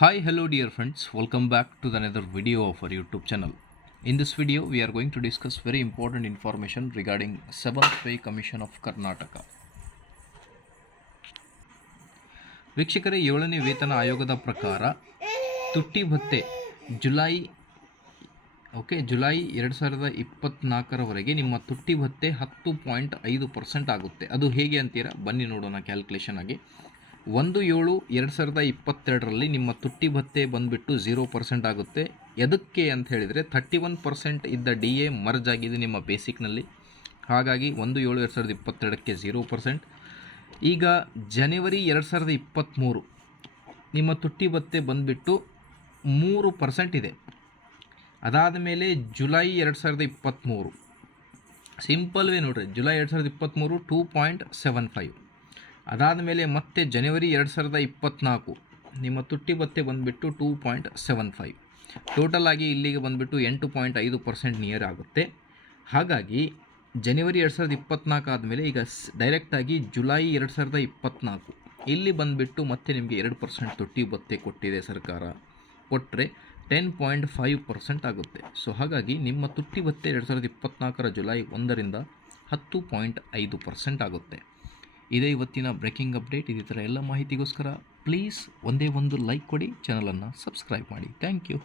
Hi, hello dear friends. Welcome back to another video of our YouTube channel. In this video, we are going to discuss very important information regarding 7th Pay Commission of Karnataka. ವೀಕ್ಷಕರೇ, 7ನೇ ವೇತನ ಆಯೋಗದ ಪ್ರಕಾರ ತುಟ್ಟಿ ಭತ್ಯೆ July 2024ರವರೆಗೆ ನಿಮ್ಮ ತುಟ್ಟಿ ಭತ್ಯೆ 10.5% ಆಗುತ್ತೆ. ಅದು ಹೇಗೆ ಅಂತೀರಾ? ಬನ್ನಿ ನೋಡೋಣ ಕ್ಯಾಲ್ಕುಲೇಷನ್ ಆಗಿ. 1/7/2022ರಲ್ಲಿ ನಿಮ್ಮ ತುಟ್ಟಿ ಭತ್ಯೆ ಬಂದುಬಿಟ್ಟು 0% ಆಗುತ್ತೆ. ಎದಕ್ಕೆ ಅಂತ ಹೇಳಿದರೆ 31% ಇದ್ದ DA ಮರ್ಜ್ ಆಗಿದೆ ನಿಮ್ಮ ಬೇಸಿಕ್ನಲ್ಲಿ. ಹಾಗಾಗಿ 1/7/2022ಕ್ಕೆ 0%. ಈಗ ಜನವರಿ 2023 ನಿಮ್ಮ ತುಟ್ಟಿ ಭತ್ಯೆ ಬಂದುಬಿಟ್ಟು 3% ಇದೆ. ಅದಾದ ಮೇಲೆ ಜುಲೈ 2023 ಸಿಂಪಲ್ ವೇ ನೋಡ್ರಿ, ಜುಲೈ 2023 2.75. ಅದಾದ ಮೇಲೆ ಮತ್ತೆ ಜನವರಿ 2024 ನಿಮ್ಮ ತುಟ್ಟಿ ಭತ್ಯೆ ಬಂದುಬಿಟ್ಟು 2.75. ಟೋಟಲ್ ಆಗಿ ಇಲ್ಲಿಗೆ ಬಂದುಬಿಟ್ಟು 8.5% ನಿಯರ್ ಆಗುತ್ತೆ. ಹಾಗಾಗಿ ಜನವರಿ 2024 ಆದಮೇಲೆ ಈಗ ಡೈರೆಕ್ಟಾಗಿ ಜುಲೈ 2024 ಇಲ್ಲಿ ಬಂದುಬಿಟ್ಟು ಮತ್ತೆ ನಿಮಗೆ 2% ತುಟ್ಟಿ ಭತ್ಯೆ ಕೊಟ್ಟಿದೆ ಸರ್ಕಾರ. ಕೊಟ್ಟರೆ 10.5% ಆಗುತ್ತೆ. ಸೊ ಹಾಗಾಗಿ ನಿಮ್ಮ ತುಟ್ಟಿ ಭತ್ಯೆ 2024 ಜುಲೈ 1ರಿಂದ 10.5% ಆಗುತ್ತೆ. ಇದೇ ಇವತ್ತಿನ ಬ್ರೇಕಿಂಗ್ ಅಪ್ಡೇಟ್. ಇದೇ ಥರ ಎಲ್ಲ ಮಾಹಿತಿಗೋಸ್ಕರ ಪ್ಲೀಸ್ ಒಂದೇ ಒಂದು ಲೈಕ್ ಕೊಡಿ, ಚಾನಲನ್ನು ಸಬ್ಸ್ಕ್ರೈಬ್ ಮಾಡಿ. Thank you.